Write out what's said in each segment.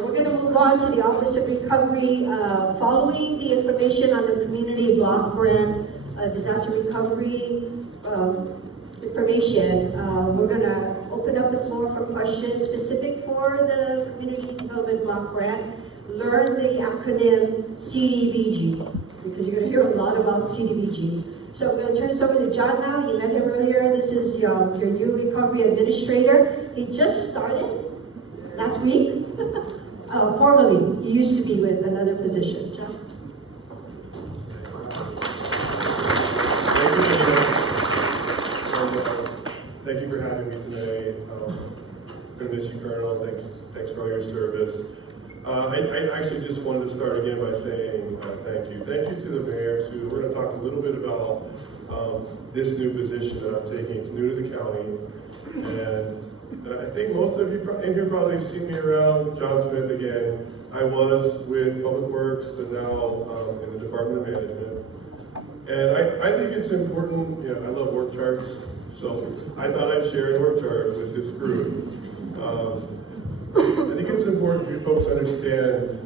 We're going to move on to the Office of Recovery. Following the information on the Community Block Grant Disaster Recovery information, we're going to open up the floor for questions specific for the Community Development Block Grant. Learn the acronym CDBG, because you're going to hear a lot about CDBG. So I'm going to turn this over to John now. You met him earlier. This is your new recovery administrator. He just started last week. Formally, he used to be with another position. John? Thank you for having me today. I'm going to miss you, Colonel. Thanks for all your service. I actually just wanted to start again by saying thank you. Thank you to the mayor, too. We're going to talk a little bit about this new position that I'm taking. It's new to the county. And I think most of you in here probably have seen me around. John Smith again. I was with Public Works, but now in the Department of Management. And I think it's important, I love work charts, so I thought I'd share a work chart with this group. I think it's important for you folks to understand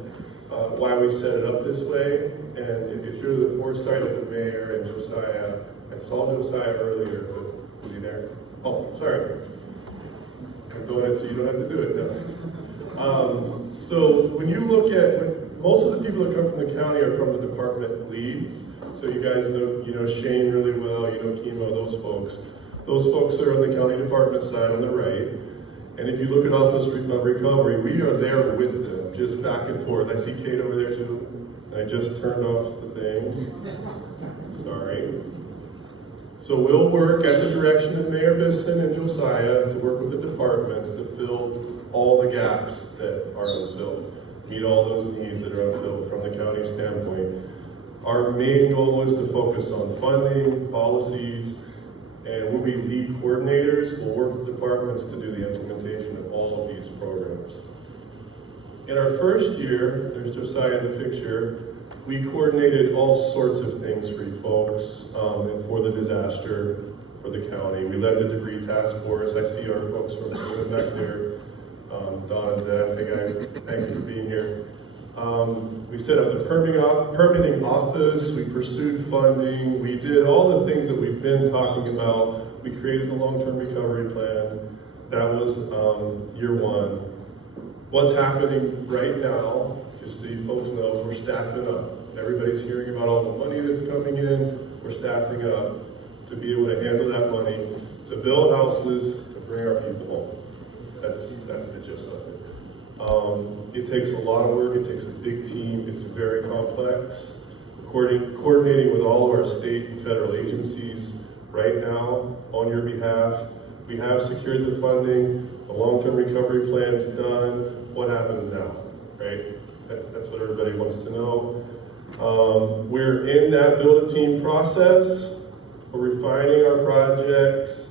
why we set it up this way. And if you're the foresight of the mayor and Josiah, I saw Josiah earlier, but was he there? Oh, sorry. I'm doing it so you don't have to do it now. So when you look at, most of the people that come from the county are from the department leads. So you guys know Shane really well, you know Chemo, those folks. Those folks are on the county department side on the right. And if you look at Office of Recovery, we are there with them, just back and forth. I see Kate over there too. I just turned off the thing. Sorry. So we'll work at the direction of Mayor Bisson and Josiah to work with the departments to fill all the gaps that are unfilled, meet all those needs that are unfilled from the county standpoint. Our main goal is to focus on funding, policies, and we'll be lead coordinators. We'll work with the departments to do the implementation of all of these programs. In our first year, there's Josiah in the picture, we coordinated all sorts of things for you folks and for the disaster for the county. We led the debris task force. I see our folks from back there, Don and Zeph. Hey guys, thank you for being here. We set up the permitting office, we pursued funding, we did all the things that we've been talking about. We created the long-term recovery plan. That was year one. What's happening right now, just so you folks know, is we're staffing up. Everybody's hearing about all the money that's coming in. We're staffing up to be able to handle that money, to build houses, to bring our people home. That's the gist of it. It takes a lot of work, it takes a big team, it's very complex. Coordinating with all of our state and federal agencies right now on your behalf. We have secured the funding, the long-term recovery plan's done. What happens now, right? That's what everybody wants to know. We're in that build a team process. We're refining our projects.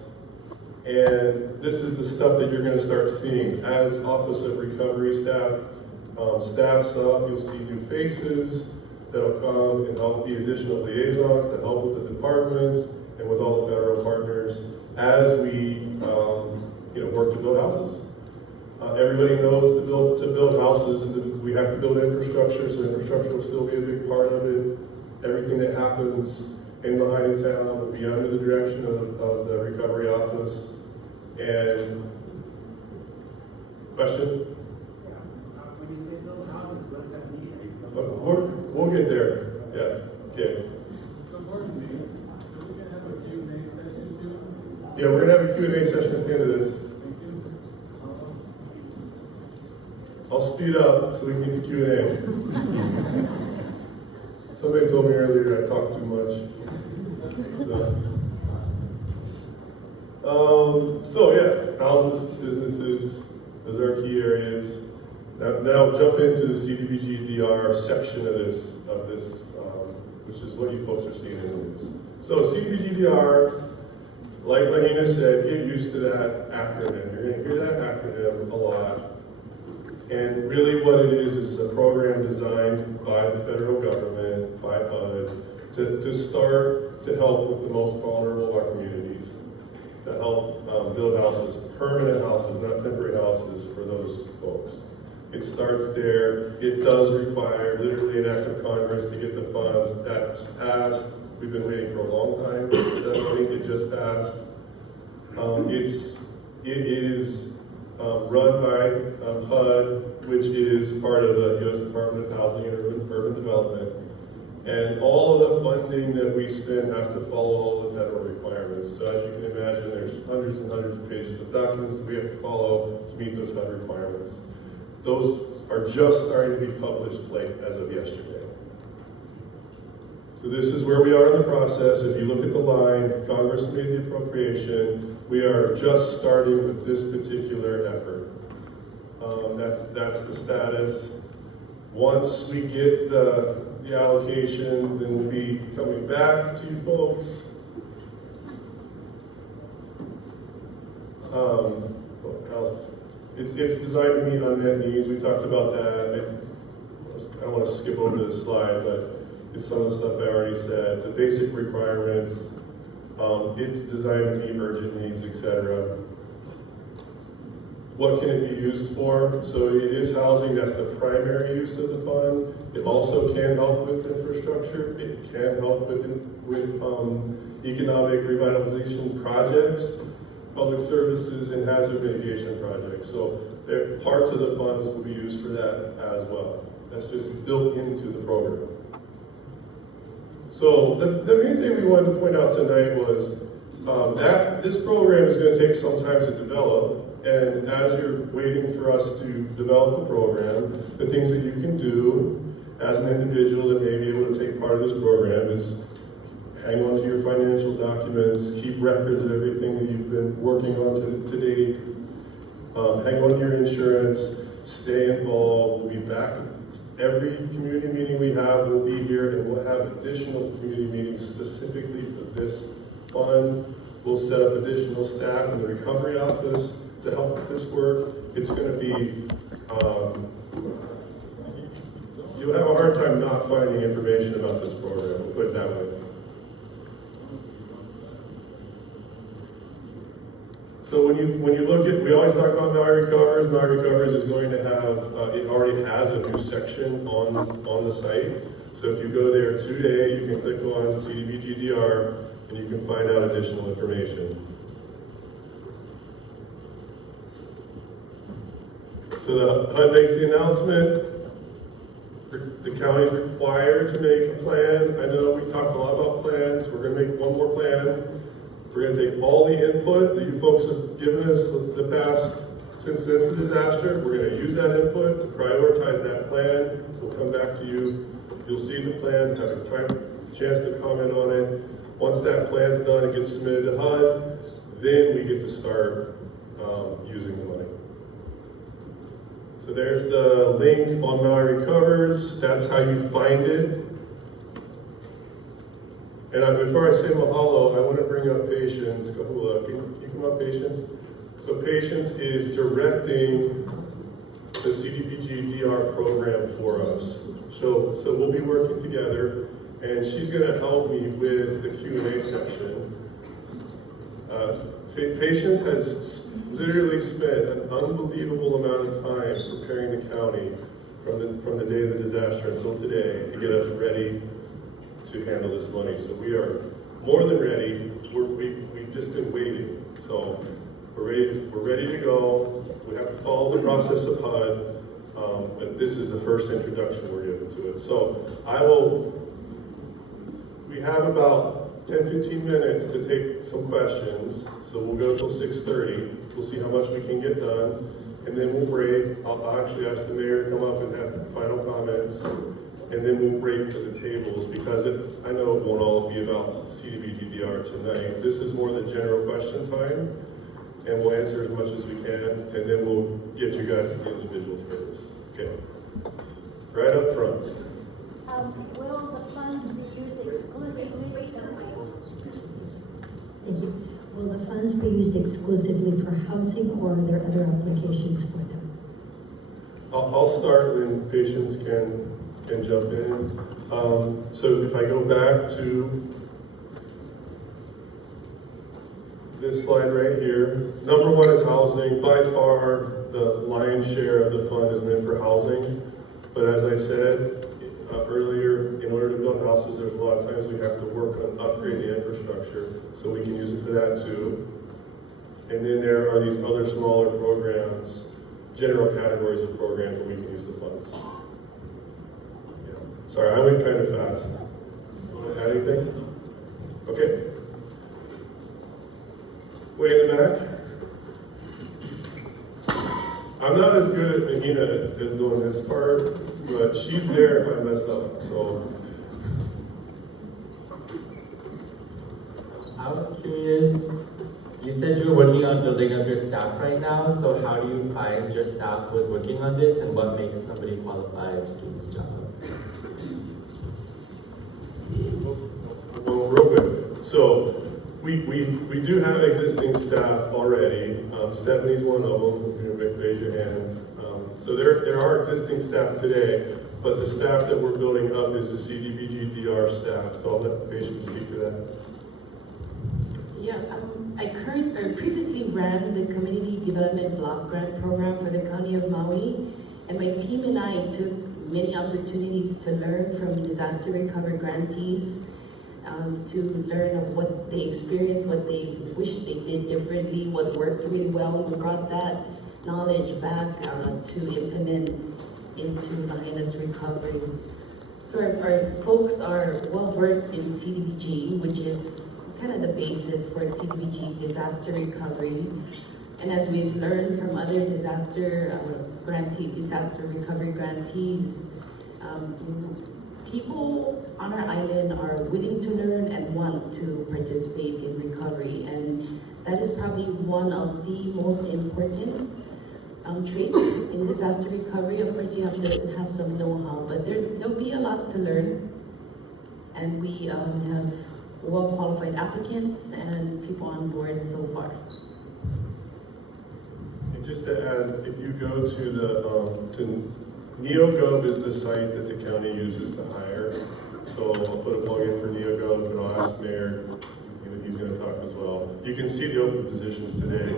And this is the stuff that you're going to start seeing as Office of Recovery staff staffs up. You'll see new faces that'll come and help be additional liaisons to help with the departments and with all the federal partners as we work to build houses. Everybody knows to build houses, we have to build infrastructure, so infrastructure will still be a big part of it. Everything that happens in behind town will be under the direction of the recovery office. And question? When you say build houses, what does that mean? We'll get there. Yeah. Okay. So, pardon me, so we can have a Q&A session too? Yeah, we're gonna have a Q&A session at the end of this. Thank you. I'll speed up so we can get to Q&A. Somebody told me earlier I talk too much. So yeah, houses, businesses, those are our key areas. Now jump into the CDBG DR section of this, which is what you folks are seeing in the news. So CDBG DR, like Mahina said, get used to that acronym. You're going to hear that acronym a lot. And really what it is a program designed by the federal government, by HUD, to start to help with the most vulnerable of our communities, to help build houses, permanent houses, not temporary houses for those folks. It starts there. It does require literally an act of Congress to get the funds. That's passed. We've been waiting for a long time. That money it just passed. It is run by HUD, which is part of the U.S. Department of Housing and Urban Development. And all of the funding that we spend has to follow all the federal requirements. So as you can imagine, there's hundreds and hundreds of pages of documents that we have to follow to meet those HUD requirements. Those are just starting to be published as of yesterday. So this is where we are in the process. If you look at the line, Congress made the appropriation. We are just starting with this particular effort. That's the status. Once we get the allocation, then we'll be coming back to you folks. It's designed to meet unmet needs. We talked about that. I don't want to skip over this slide, but it's some of the stuff I already said. The basic requirements, it's designed to meet urgent needs, etc. What can it be used for? So it is housing, that's the primary use of the fund. It also can help with infrastructure. It can help with economic revitalization projects, public services, and hazard mitigation projects. So parts of the funds will be used for that as well. That's just built into the program. So the main thing we wanted to point out tonight was that this program is going to take some time to develop. And as you're waiting for us to develop the program, the things that you can do as an individual that may be able to take part of this program is hang on to your financial documents, keep records of everything that you've been working on to date, hang on to your insurance, stay involved. We'll be back. Every community meeting we have, we'll be here, and we'll have additional community meetings specifically for this fund. We'll set up additional staff in the recovery office to help with this work. It's going to be, you'll have a hard time not finding information about this program, we'll put it that way. So when you look at, we always talk about Maui Recovers. Maui Recovers is going to have, it already has a new section on the site. So if you go there today, you can click on CDBG-DR and you can find out additional information. So the HUD makes the announcement. The county's required to make a plan. I know we talked a lot about plans. We're going to make one more plan. We're going to take all the input that you folks have given us the past, since the disaster. We're going to use that input to prioritize that plan. We'll come back to you. You'll see the plan, have a chance to comment on it. Once that plan's done, it gets submitted to HUD. Then we get to start using the money. So there's the link on Maui Recovers. That's how you find it. And before I say mahalo, I want to bring up Patience. Kahula, can you come up, Patience? So Patience is directing the CDBG-DR program for us. So we'll be working together, and she's going to help me with the Q&A section. Patience has literally spent an unbelievable amount of time preparing the county from the day of the disaster until today to get us ready to handle this money. So we are more than ready. We've just been waiting. So we're ready to go. We have to follow the process of HUD, but this is the first introduction we're giving to it. So we have about 10-15 minutes to take some questions. So we'll go till 6:30. We'll see how much we can get done, and then we'll break. I'll actually ask the mayor to come up and have final comments, and then we'll break to the tables, because I know it won't all be about CDBG-DR tonight. This is more the general question time, and we'll answer as much as we can, and then we'll get you guys to the individual tables. Okay. Right up front. Will the funds be used exclusively? Thank you. Will the funds be used exclusively for housing, or are there other applications for them? I'll start, and Patience can jump in. So if I go back to this slide right here, number one is housing. By far, the lion's share of the fund is meant for housing. But as I said earlier, in order to build houses, there's a lot of times we have to work on upgrading the infrastructure, so we can use it for that too. And then there are these other smaller programs, general categories of programs where we can use the funds. Yeah. Sorry, I went kind of fast. Want to add anything? Okay. Way in the back. I'm not as good at Anita as doing this part, but she's there if I mess up, so. I was curious, you said you were working on building up your staff right now, so how do you find your staff was working on this, and what makes somebody qualified to do this job? Well, real quick. So we do have existing staff already. Stephanie's one of them. Raise your hand. So there are existing staff today, but the staff that we're building up is the CDBG DR staff. So I'll let the patient speak to that. Yeah, I previously ran the Community Development Block Grant Program for the County of Maui, and my team and I took many opportunities to learn from disaster recovery grantees, to learn of what they experienced, what they wish they did differently, what worked really well, and we brought that knowledge back to implement into Lahaina's recovery. So our folks are well versed in CDBG, which is kind of the basis for CDBG disaster recovery. And as we've learned from other disaster recovery grantees, people on our island are willing to learn and want to participate in recovery. And that is probably one of the most important traits in disaster recovery. Of course, you have to have some know-how, but there'll be a lot to learn. And we have well-qualified applicants and people on board so far. And just to add, if you go to the NeoGov is the site that the county uses to hire. So I'll put a plug in for NeoGov, and I'll ask Mayor, he's going to talk as well. You can see the open positions today.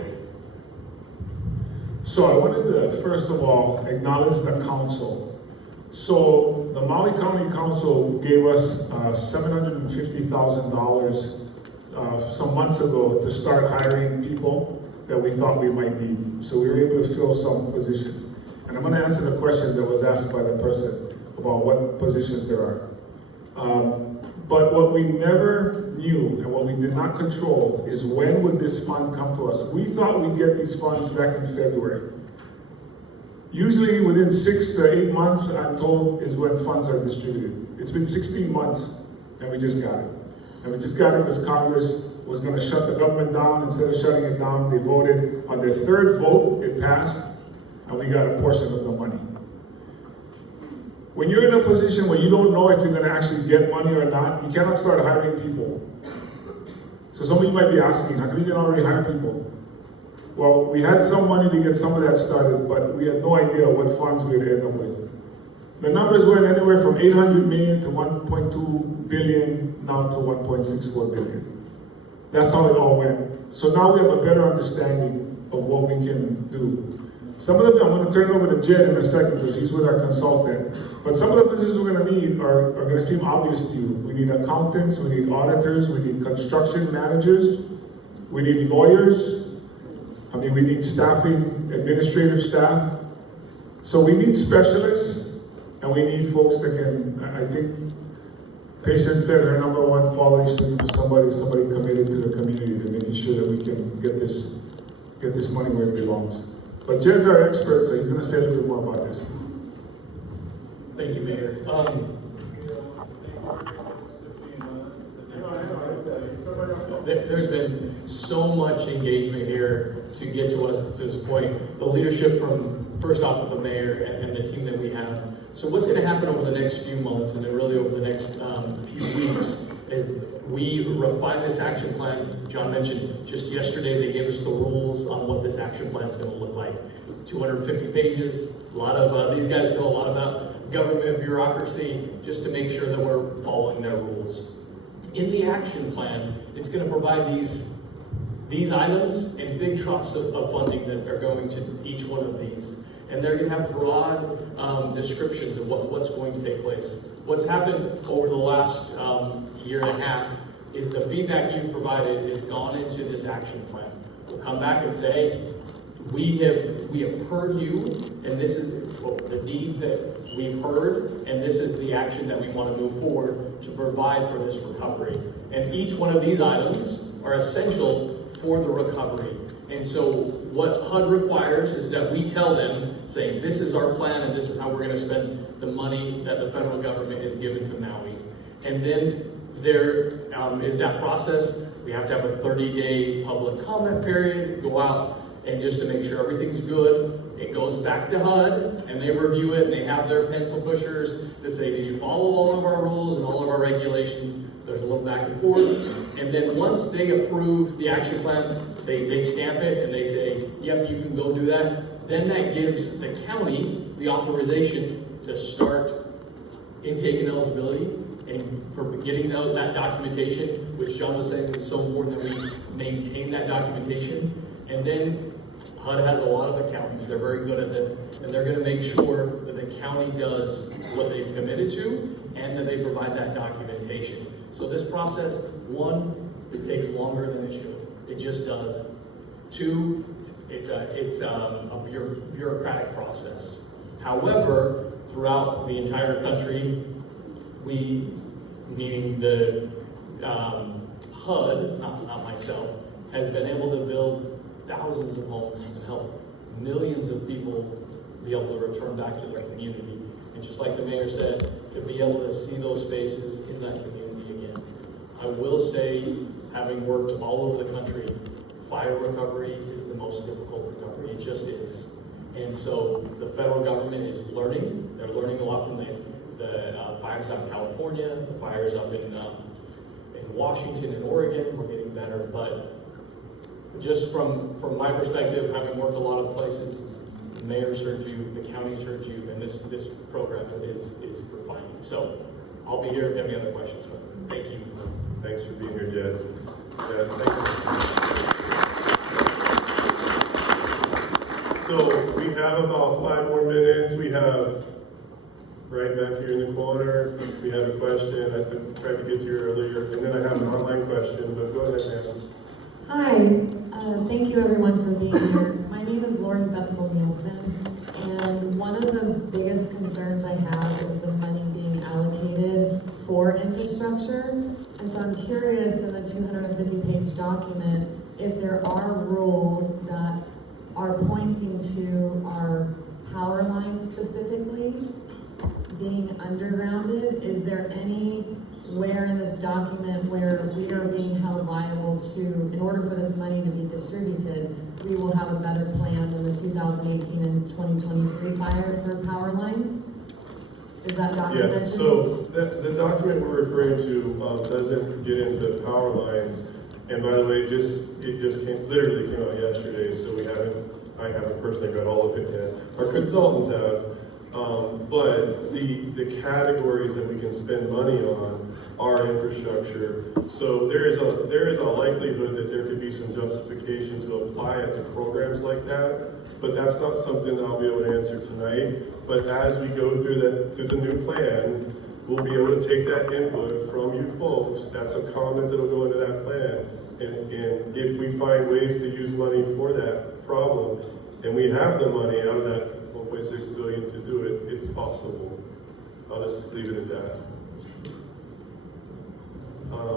So I wanted to, first of all, acknowledge the council. So the Maui County Council gave us $750,000 some months ago to start hiring people that we thought we might need. So we were able to fill some positions. And I'm going to answer the question that was asked by the person about what positions there are. But what we never knew and what we did not control is when would this fund come to us. We thought we'd get these funds back in February. Usually within 6 to 8 months, I'm told, is when funds are distributed. It's been 16 months and we just got it. And we just got it because Congress was going to shut the government down. Instead of shutting it down, they voted on their third vote, it passed, and we got a portion of the money. When you're in a position where you don't know if you're going to actually get money or not, you cannot start hiring people. So some of you might be asking, how come you didn't already hire people? Well, we had some money to get some of that started, but we had no idea what funds we would end up with. The numbers went anywhere from 800 million to 1.2 billion, now to 1.64 billion. That's how it all went. So now we have a better understanding of what we can do. Some of them, I'm going to turn it over to Jen in a second because he's with our consultant. But some of the positions we're going to need are going to seem obvious to you. We need accountants, we need auditors, we need construction managers, we need lawyers. We need staffing, administrative staff. So we need specialists, and we need folks that can, I think, Patience said her number one quality should be somebody committed to the community to making sure that we can get this money where it belongs. But Jed's our expert, so he's going to say a little bit more about this. Thank you, Mayor. There's been so much engagement here to get to us to this point. The leadership from, first off, of the mayor and the team that we have. So what's going to happen over the next few months and then really over the next few weeks is we refine this action plan. John mentioned just yesterday they gave us the rules on what this action plan is going to look like. It's 250 pages. A lot of these guys know a lot about government bureaucracy just to make sure that we're following their rules. In the action plan, it's going to provide these these items and big troughs of funding that are going to each one of these. And they're gonna have broad descriptions of what's going to take place. What's happened over the last year and a half is the feedback you've provided has gone into this action plan. We'll come back and say, hey, we have heard you, and this is the needs that we've heard, and this is the action that we want to move forward to provide for this recovery. And each one of these items are essential for the recovery. And so what HUD requires is that we tell them, saying this is our plan and this is how we're going to spend the money that the federal government has given to Maui. And then there is that process. We have to have a 30-day public comment period, go out, and just to make sure everything's good, it goes back to HUD, and they review it, and they have their pencil pushers to say, did you follow all of our rules and all of our regulations? There's a little back and forth. And then once they approve the action plan, they stamp it, and they say, yep, you can go do that. Then that gives the county the authorization to start intake and eligibility, and for getting that documentation, which John was saying is so important that we maintain that documentation. And then HUD has a lot of accountants, they're very good at this, and they're gonna make sure that the county does what they've committed to, and that they provide that documentation. So this process, one, it takes longer than it should. It just does. Two, it's a bureaucratic process. However, throughout the entire country, we, meaning the HUD, not myself, has been able to build thousands of homes and help millions of people be able to return back to their community. And just like the mayor said, to be able to see those faces in that community again. I will say, having worked all over the country, fire recovery is the most difficult recovery. It just is. And so the federal government is learning. They're learning a lot from the fires out in California, the fires up in Washington and Oregon. We're getting better, but just from my perspective, having worked a lot of places, the mayors heard you, the counties heard you, and this program is refining. So I'll be here if you have any other questions. But thank you. Thanks for being here, Jed. Yeah, thanks. So we have about 5 more minutes. We have right back here in the corner, we have a question. I tried to get to you earlier, and then I have an online question, but go ahead, ma'am. Hi, thank you everyone for being here. My name is Lauren Betzel Nielsen, and one of the biggest concerns I have is the money being allocated for infrastructure. And so I'm curious, in the 250-page document, if there are rules that are pointing to our power lines specifically being undergrounded. Is there anywhere in this document where we are being held liable to, in order for this money to be distributed, we will have a better plan in the 2018 and 2023 fire for power lines? Is that documented? Yeah, so the document we're referring to doesn't get into power lines. And by the way, it just literally came out yesterday, so I haven't personally read all of it yet. Our consultants have. But the categories that we can spend money on are infrastructure. So there is a likelihood that there could be some justification to apply it to programs like that, but that's not something that I'll be able to answer tonight. But as we go through the new plan, we'll be able to take that input from you folks. That's a comment that'll go into that plan. And if we find ways to use money for that problem, and we have the money out of that 1.6 billion to do it, it's possible. I'll just leave it at that.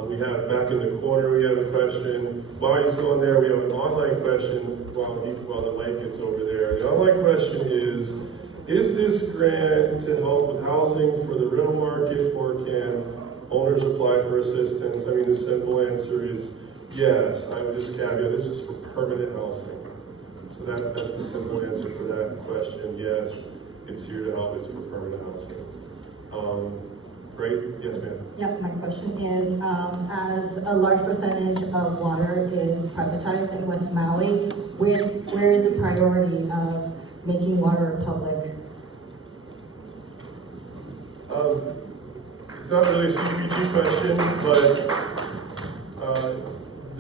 We have back in the corner, we have a question. While he's going there, we have an online question while the light gets over there. The online question is this grant to help with housing for the rental market, or can owners apply for assistance? I mean, the simple answer is yes. I would just caveat, this is for permanent housing. So that's the simple answer for that question. Yes, it's here to help. It's for permanent housing. Great. Yes, ma'am. Yep, my question is, as a large percentage of water is privatized in West Maui, where is the priority of making water public? It's not really a CDBG question, but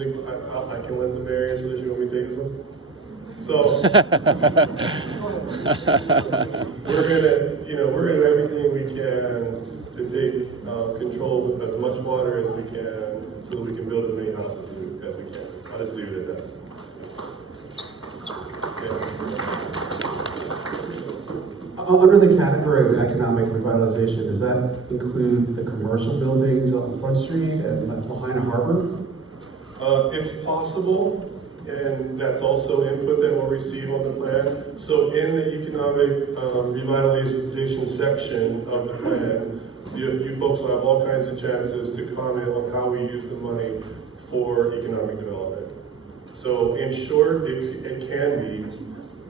I can let the mayor answer this. You want me to take this one? So we're gonna do everything we can to take control of as much water as we can, so that we can build as many houses as we can. I'll just leave it at that. Under the category of economic revitalization, does that include the commercial buildings on Front Street and Lahaina Harbor? It's possible, and that's also input that we'll receive on the plan. So in the economic revitalization section of the plan, you folks will have all kinds of chances to comment on how we use the money for economic development. So in short, it can be,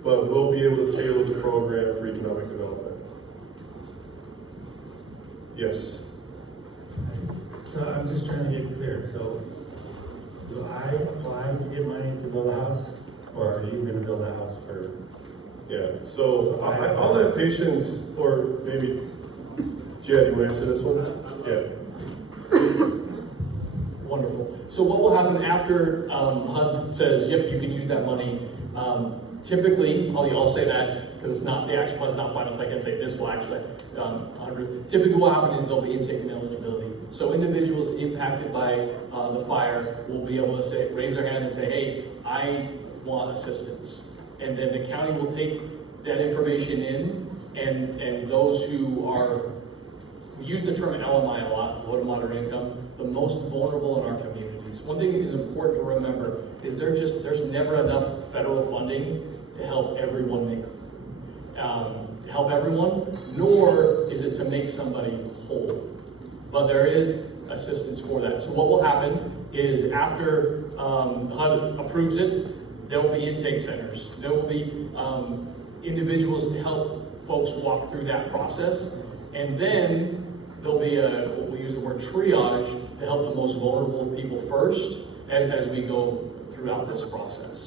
but we'll be able to tailor the program for economic development. Yes. So I'm just trying to get clear. So do I apply to get money to build a house, or are you gonna build a house for? Yeah, so I'll let Patience, or maybe Jed, you want to answer this one? Yeah. Wonderful. So what will happen after HUD says, yep, you can use that money? Typically, I'll say that because it's not, the action plan is not final, so I can't say this will actually, 100. Typically what will happen is there'll be intake and eligibility. So individuals impacted by the fire will be able to say, raise their hand and say, hey, I want assistance. And then the county will take that information in, and those who are, we use the term LMI a lot, low to moderate income, the most vulnerable in our communities. One thing that is important to remember is there's never enough federal funding to help everyone help everyone, nor is it to make somebody whole. But there is assistance for that. So what will happen is after HUD approves it, there will be intake centers. There will be individuals to help folks walk through that process. And then there'll be what we use the word triage to help the most vulnerable people first as we go throughout this process.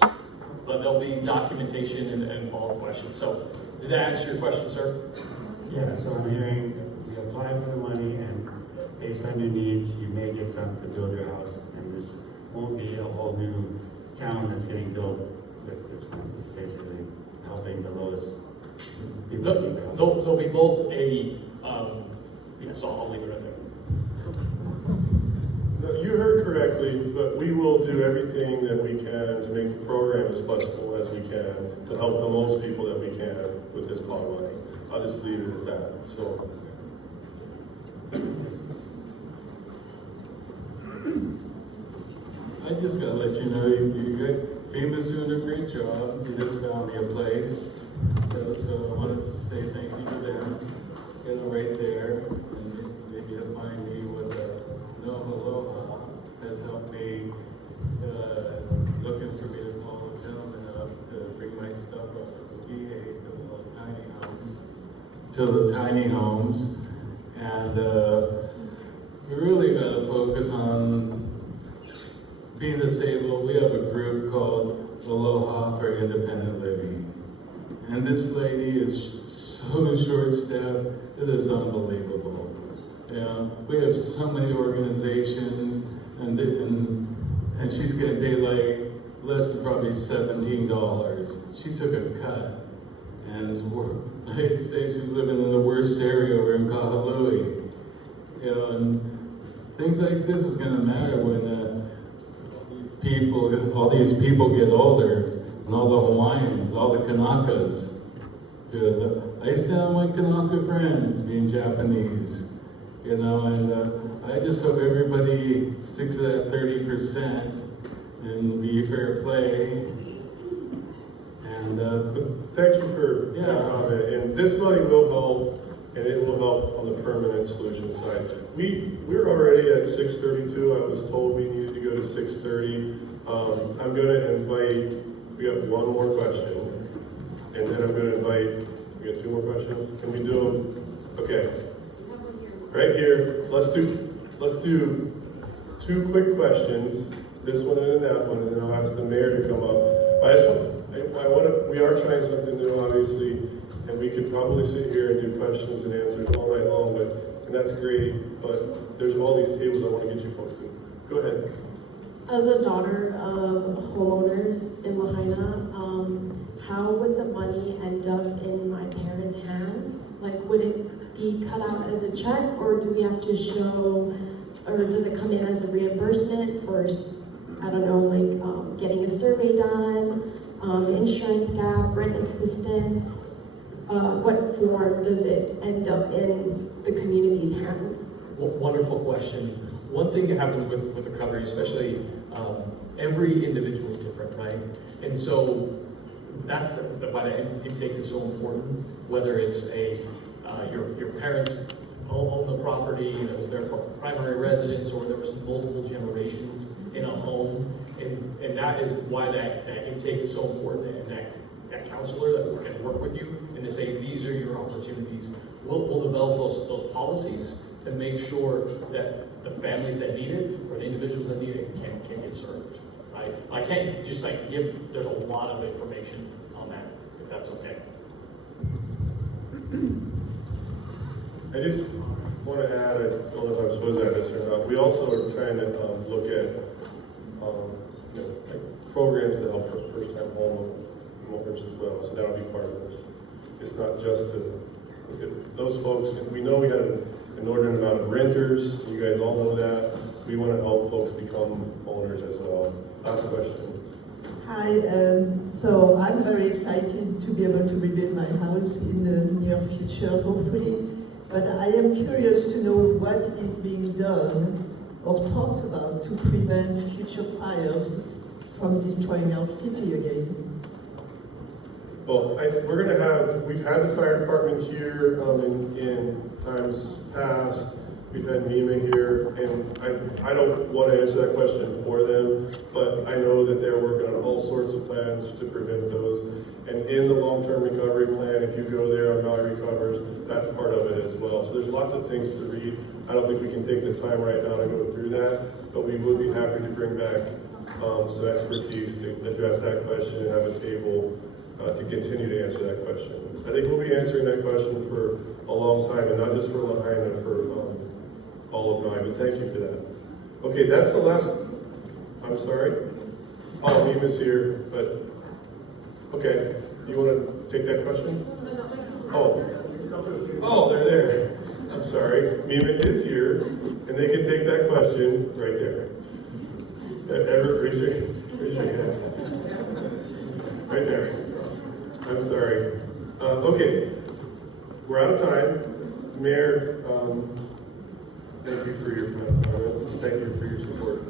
But there'll be documentation and follow-up questions. So did that answer your question, sir? Yeah, so I'm hearing you apply for the money, and based on your needs, you may get some to build your house, and this won't be a whole new town that's getting built with this fund. It's basically helping the lowest people. There'll be both a, yes, I'll leave it right there. No, you heard correctly, but we will do everything that we can to make the program as flexible as we can to help the most people that we can with this pot of money. I'll just leave it at that. So. I just gotta let you know, FEMA's doing a great job. You just found me a place. So I wanted to say thank you to them. Right there. And maybe to find me with a No Aloha has helped me, looking for me to call the gentleman up to bring my stuff up to the Kihei to the little tiny homes. To the tiny homes. And we really got to focus on being disabled. We have a group called Aloha for Independent Living. And this lady is so short-staffed, it is unbelievable. Yeah, we have so many organizations, and she's getting paid like less than probably $17. She took a cut, and I'd say she's living in the worst area over in Kahului. And things like this is going to matter when all these people get older, and all the Hawaiians, all the Kanakas. Because I stand on my Kanaka friends being Japanese, and I just hope everybody sticks to that 30% and be fair play. And thank you for that comment. And this money will help, and it will help on the permanent solution side. We're already at 6:32. I was told we needed to go to 6:30. I'm going to invite. We have one more question, and then I'm going to invite. We got two more questions. Can we do them? Okay. Right here. Let's do two quick questions. This one and then that one, and then I'll ask the mayor to come up. We are trying something new, obviously, and we could probably sit here and do questions and answers all night long, and that's great. But there's all these tables I want to get you folks to. Go ahead. As a daughter of homeowners in Lahaina, how would the money end up in my parents' hands? Like, would it be cut out as a check, or do we have to show, or does it come in as a reimbursement for, I don't know, like getting a survey done, insurance gap, rent assistance? What form does it end up in the community's hands? Wonderful question. One thing that happens with recovery, especially every individual is different, right? And so that's why the intake is so important. Whether it's your parents own the property, it was their primary residence, or there was multiple generations in a home, and that is why that intake is so important, and that counselor that can work with you and to say these are your opportunities. We'll develop those policies to make sure that the families that need it or the individuals that need it can get served. Right? I can't just give. There's a lot of information on that, if that's okay. I just want to add, I don't know if I'm supposed to add this or not, we also are trying to look at like programs to help first-time homeowners as well, so that'll be part of this. It's not just to look at those folks. We know we have an inordinate amount of renters, you guys all know that. We want to help folks become owners as well. Last question. Hi, so I'm very excited to be able to rebuild my house in the near future, hopefully. But I am curious to know what is being done or talked about to prevent future fires from destroying our city again. Well, we've had the fire department here in times past. We've had NEMA here, and I don't want to answer that question for them, but I know that they're working on all sorts of plans to prevent those. And in the long-term recovery plan, if you go there on Maui Recovers, that's part of it as well. So there's lots of things to read. I don't think we can take the time right now to go through that, but we would be happy to bring back some expertise to address that question and have a table to continue to answer that question. I think we'll be answering that question for a long time, and not just for Lahaina, for all of Maui, but thank you for that. Okay, that's the last, I'm sorry? Oh, Nema's here, but, okay, you want to take that question? Oh, they're there. I'm sorry, Nema is here, and they can take that question right there. Raise your hand. Right there. I'm sorry. Okay, we're out of time. Mayor, thank you for your comments. Thank you for your support.